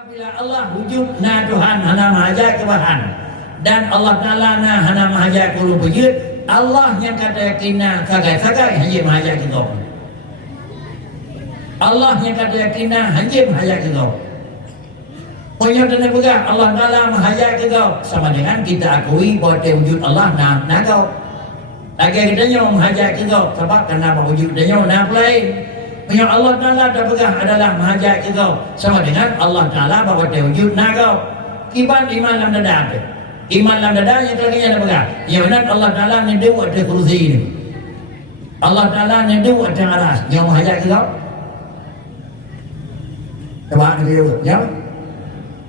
Apabila Allah wujud na Tuhan hana mahaja kebahan dan Allah Ta'ala na hana mahaja kurung wujud, Allah yang kata yakina kagai-kagai hanya mahaja kita. Allah yang kata yakina hanya mahaja kita. Punya dan pegang Allah Ta'ala mahaja kita sama dengan kita akui bahawa wujud Allah na kau. Lagi kita nyawa mahaja kita sebab kenapa wujud dia nyawa na lain. Yang Allah Ta'ala dah pegang adalah mahajat kita sama dengan Allah Ta'ala bahawa dia wujud na kau. Kiban iman dalam dada apa? Iman dalam dada yang terakhirnya dah pegang. Yang benar Allah Ta'ala ni dia buat dia kursi ini. Allah Ta'ala ni dia buat dia aras. Yang mahajat kita. Coba dia buat. Ya?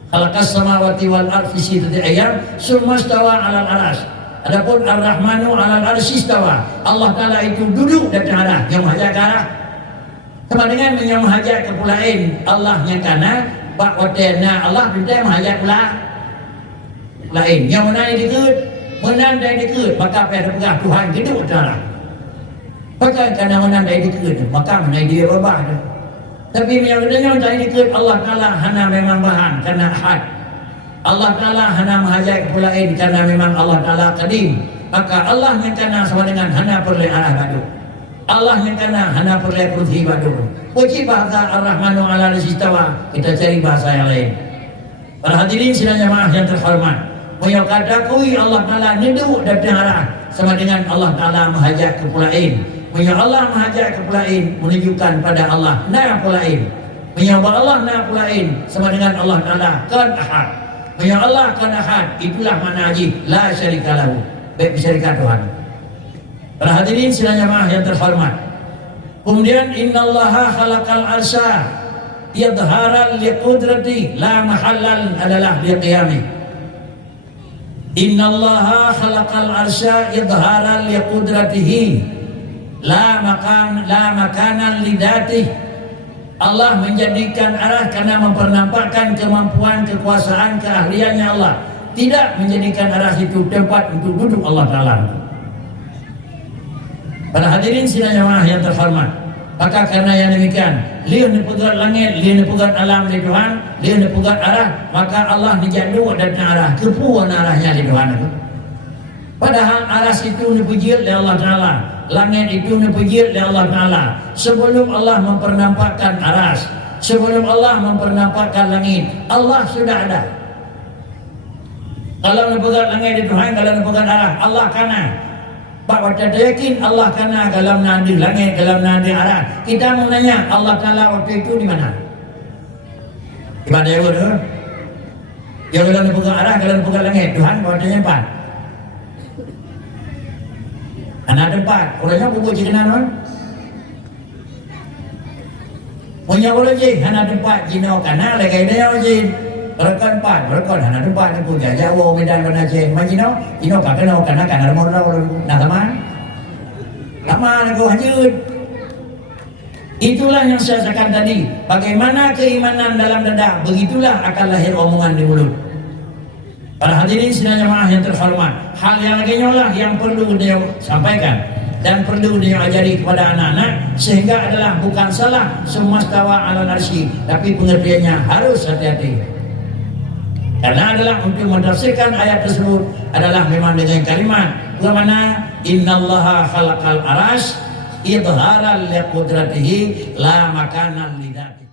Khalaqas samawati wal ardh fi sittati ayyam summa stawa 'alal arsy. Adapun Ar-Rahmanu 'alal arsy istawa. Allah Ta'ala itu duduk di atas aras. Yang mahajat ke arah. Sama dengan yang menghajat ke pulain Allah yang kana bak watena Allah pintai menghajat pula lain yang menai dikut menandai dikut maka pada pegang Tuhan gitu cara pakai kana menandai dikut maka menai dia babah dah. Tapi yang menandai dikut Allah Ta'ala hana memang bahan karena ahad. Allah Ta'ala hana menghajat ke pulain karena memang Allah Ta'ala qadim. Maka Allah yang kana sama dengan hana perlu arah badu. Allah yang kena hana perlu kursi badu. Puji bahasa Ar-Rahmanu 'alal arsy istawa. Kita cari bahasa yang lain. Para hadirin sidang jamaah yang terhormat, punya kata kui Allah Ta'ala niduk dan arah sama dengan Allah Ta'ala menghajat ke pulain. Punya Allah menghajat ke pulain menunjukkan pada Allah na pulain. Punya Allah na pulain sama dengan Allah Ta'ala kan ahad. Punya Allah kan ahad itulah mana haji la syarika lahu. Baik syarikat Tuhan. Para hadirin sidang jamaah yang terhormat. Kemudian innallaha khalaqal arsya yadharan liqudrati la mahallal adalah liqiyami. Innallaha khalaqal arsya yadharan liqudratihi la makanan lidati. Allah menjadikan arah karena mempernampakkan kemampuan, kekuasaan, keahliannya Allah. Tidak menjadikan arah itu tempat untuk duduk Allah Ta'ala. Para hadirin sidang jamaah yang terhormat, maka karena yang demikian, lihat nepugat langit, lihat nepugat alam di Tuhan, lihat nepugat arah, maka Allah dijadu dan arah kepuan arahnya di Tuhan itu. Padahal arah itu dipujil oleh Allah Ta'ala, langit itu dipujil oleh Allah Ta'ala. Sebelum Allah mempernampakkan aras, sebelum Allah mempernampakkan langit, Allah sudah ada. Kalau nepugat langit di Tuhan, kalau nepugat arah, Allah kana. Bahawa kita yakin Allah kana dalam nadi langit, dalam nadi arah. Kita mau nanya Allah Ta'ala waktu itu di mana? Di mana ya bodoh? Yang dalam pegang arah, dalam pegang langit. Tuhan waktunya empat. Anak ada empat. Orangnya bubuk je kenal kan? Punya boleh je. Anak ada empat. Jino kana lagi dia je. Rekan empat, rekan anak empat ni punya Jawa, Medan, Aceh. Macam Ino tak kenal karena ada modal nak lama, lama aku hanyut. Itulah yang saya katakan tadi. Bagaimana keimanan dalam dada, begitulah akan lahir omongan di mulut. Para hadirin sidang jamaah yang terhormat, hal yang lainnya lah yang perlu dia sampaikan dan perlu dia ajari kepada anak-anak sehingga adalah bukan salah semua stawa 'alal arsy, tapi pengertiannya harus hati-hati. Karena adalah untuk mentafsirkan ayat tersebut adalah memang dengan kalimat bagaimana innallaha khalaqal arsy idharan liqudratihi la makanan lidati.